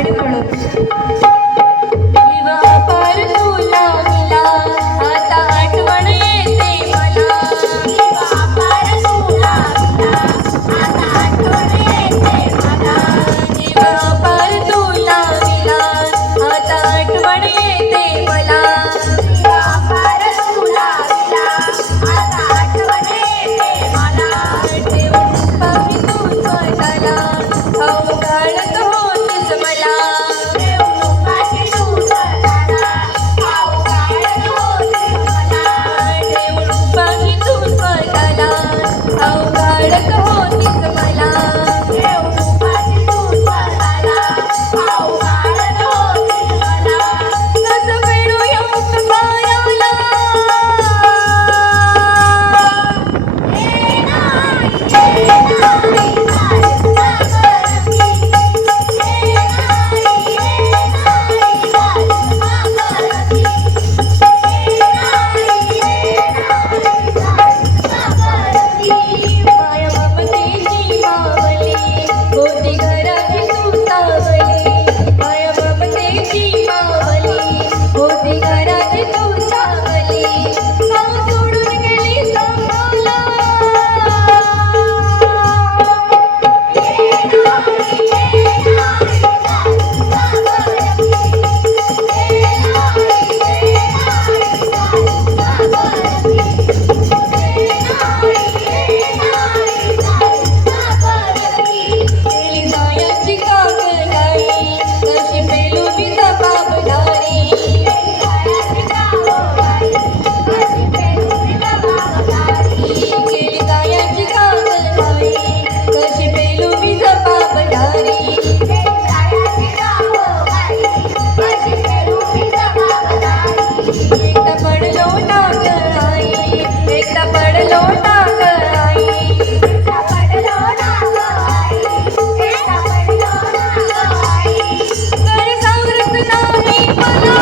आणि म्हणून विवाह पार तुला मिला आता आठवण येते मला विवाह पार तुला मिला आता आठवण येते मला विवाह पार तुला मिला आता आठवण येते मला विवाह पार तुला मिला आता आठवण येते मला ठेवून पाही तू स्वतःला अवघडत होतीस मला ठेवून पाही तू स्वतःला अवघडत होतीस मला ठेवून पाही तू स्वतःला अवघडत होतीस मला ठेवून पाही तू स्वतःला अवघडत होतीस मला कसं वेळू येऊन पायाला होती घराची तू सावली माया ममतेची मावली होती घराची तू सावली भाऊ सोडून गेली संपला गेली जायाची काकळाई कशी पेलू मी जबाबदारी गेली जायाची काकळाई कशी पेलू मी जबाबदारी एकदा पडलो ना ग आई एकदा पडलो ना ग आई एकदा पडलो ना ग आई एकदा पडलो ना ग आई घर सावरत नाही मला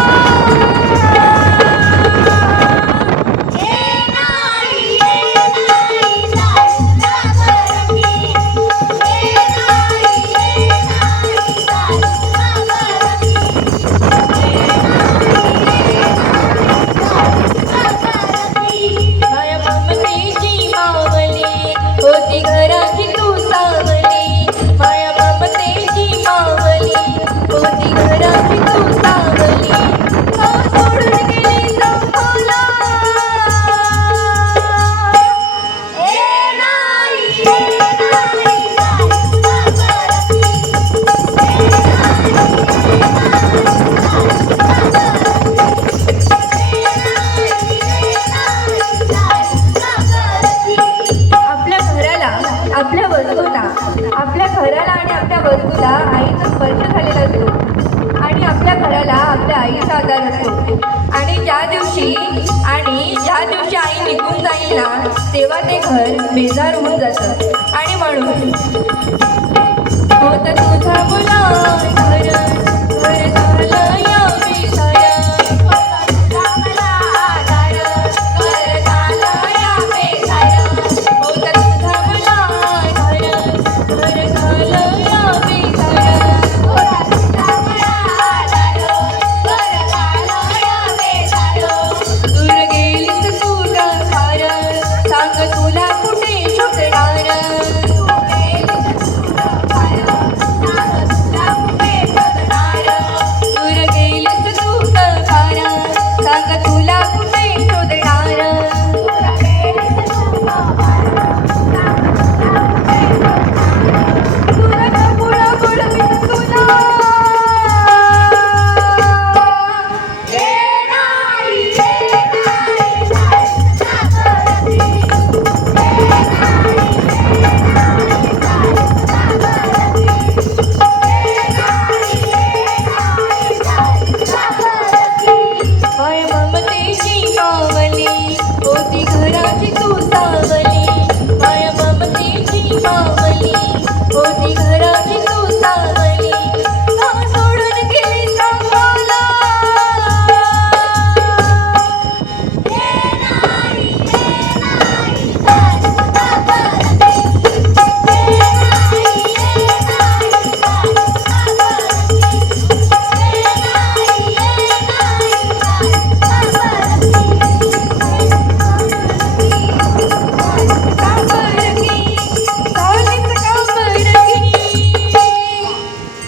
माया ममतेची मावली होती घराची तू सावली माया ममतेची मावली होती घराची तू सावली भाऊ सोडून गेली संपला आपल्या घराला आणि आपल्या वस्तूला आईचा स्पर्श झालेला असतो आणि आपल्या घराला आपल्या आईचा आधार असतो आणि ज्या दिवशी आई निघून जाईल ना तेव्हा ते घर बेजार होऊन जातं आणि म्हणून होतं